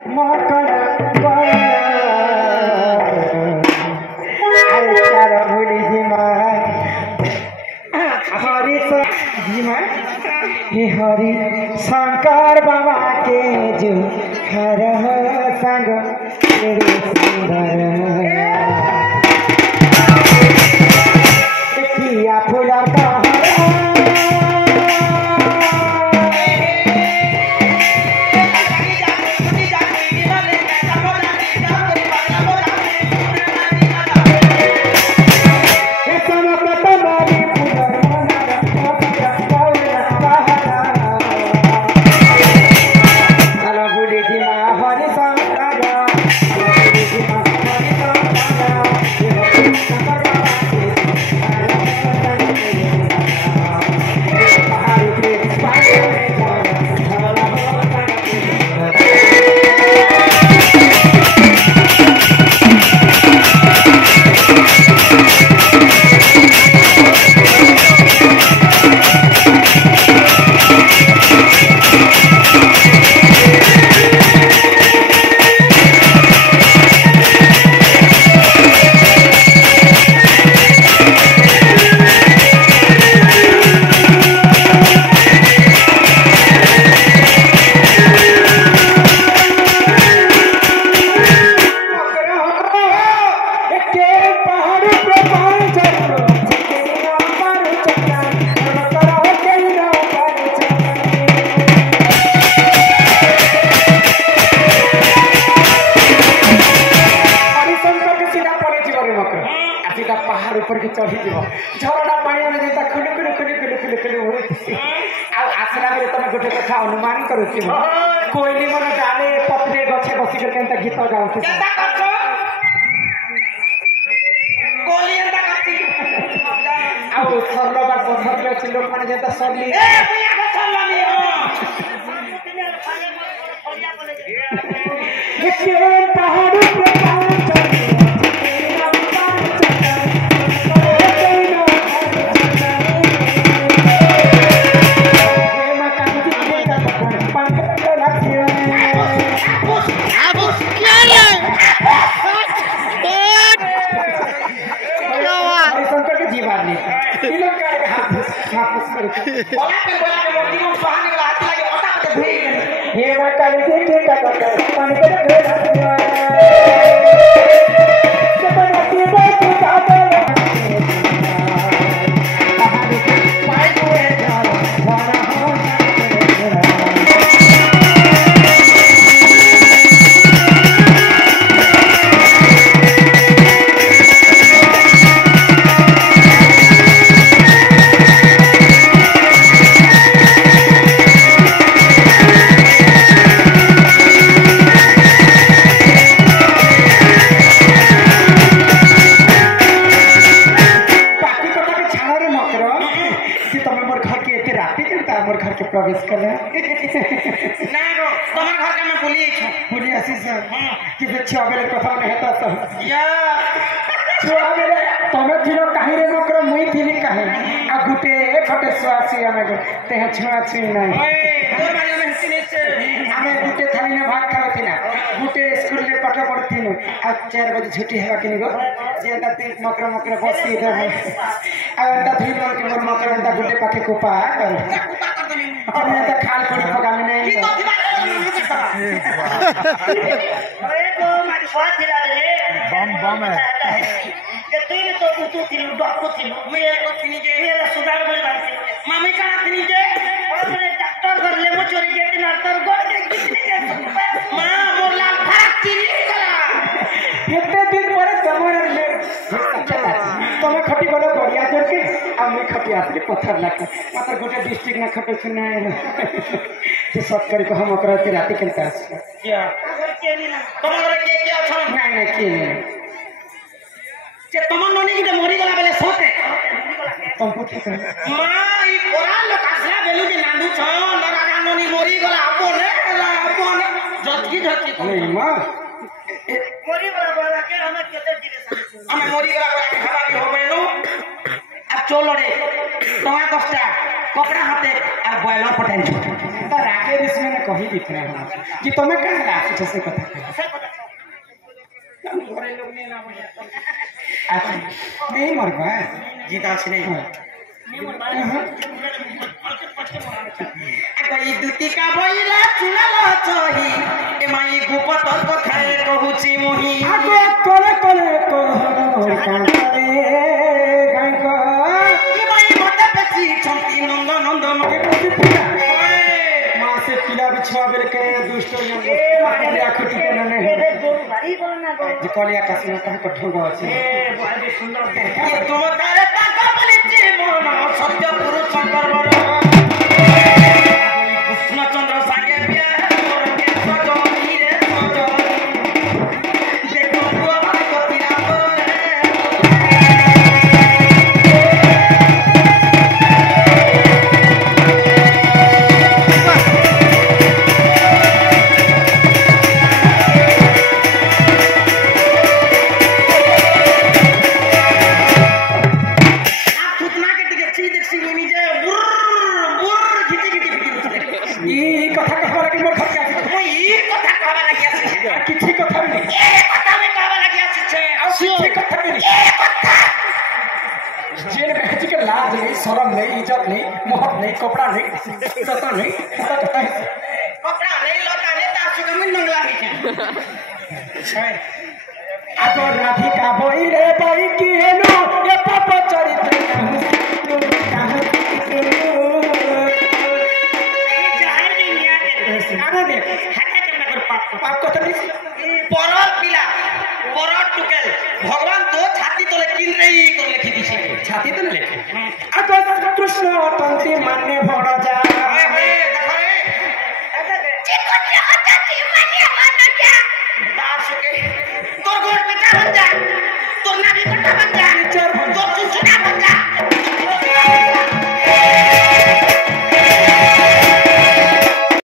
हरि शंकर बाबा के जो हर संग किया फूला पहाड़ ऊपर के चढ़ी जीव झरना पानी में जेता खुली खुली खुली खुली खुली खुली होई आ आसला बेले तमे गोटे कथा अनुमान करूची कोइली मन डाले पत्रे गछे बसी कर केनता गीत गाउती केनता करछो कोली एंता करती आ सरलो बार पत्थर के अछि लोक माने जेता सरली ए भैया के सरलानी हो पहाड़ ऊपर प्रवेश कर ना रो तमर घर के में पुलिस आसी सर कि से छो बेले कथा में हेता सब या छो बेले तमे थिलो काहे रे मकर मुई थिली काहे आ गुटे खटे स्वासी हमें ते छुआ छी नहीं तोर बारे में हसिने से हमें गुटे थाली में भात खावे थिना गुटे स्कूल में पाठ पढ़थिनु आ 4 बजे छुट्टी हेबा किनी गो जेंता ते मकर बसी इधर है आ अंता थिलो के मोर मकर अंता गुटे पाखे कोपा कर और ये तो खाल पड़ी पका में नहीं की तो अरे तो मारी स्वाद दिला रे बम है ये तीन तो उतु थी डॉक्टर थी मैं को थी जे ये सुधार बोल बात मामी का थी जे और मैंने डॉक्टर कर ले मो चोरी के दिन तर गोड़ के कितनी के मां मोरला फरक चिरी कला कितने दिन पर जमर ले तमे खटी गलो बढ़िया करके আমি खटी आसले पत्थर लाके मात्र गोटे डिस्ट्रिक्ट ना खटे सुना जे सत्कारी को हम ओकरा के राती केनता आस क्या के नहीं ना तमर के अच्छा नहीं नहीं के नहीं जे तमन ननी के मरी गला बेले सोते तुम पूछे मां ई कोरा लोक आसला बेलु जे नांदू छ लगा ननी मरी गला अपने जतकी नहीं मां मरी गला बोला के हमें केते दिले हमें मरी गला बोला के हवा भी हो गइलो आ चलो रे तोमा 10टा कपड़ा हाथे आ बॉयलर पटाइन छ ସେଟା ରାଗେ ବିଷୟ ନା କହି ଦେଇଥିଲା ଯେ ତମେ କାହିଁ ରାଗୁଛ ସେ କଥା ଘରେ ଲୋକ नहीं मरबा जीता से नहीं कोई दुती का बोइला चुनाला चही ए माई गुपत कथाए कहूची मोही आगो कोले कोले को कांदे गाय को ए माई मते पेची छंती नंद नंद मगे मुझे पूरा मां से पिला बिछवा बेर के दुष्ट ए मारे आखुटी के नने ए गोरु भारी बोलना गो जे कलिया कासी में कहे कठोर गो अछि ए बड़ी सुंदर ये तुम तारे ताका बलिची मन सत्य पुरुष शंकर बर कृष्ण चंद्र संगे बिया मोर के सजनी रे सजनी देखो बुआ भाई कतिरा तोरे लाज नहीं शर्म नहीं इज्जत नहीं मोहब्बत नहीं कपड़ा नहीं सता नहीं कपड़ा नहीं लगा ने तासु के मन नंगला है आगो राधिका बोई रे बोई की हेलो ये पाप चरित्र कहां जाहिर दुनिया के आगे देख हटा के मगर पाप पाप को तो नहीं परत पिला परत टुकेल भगवान तो छाती तले किन रही कर लिखि दिसे छाती तो लिखे आगो कृष्ण पंक्ति मान्य भड़ जा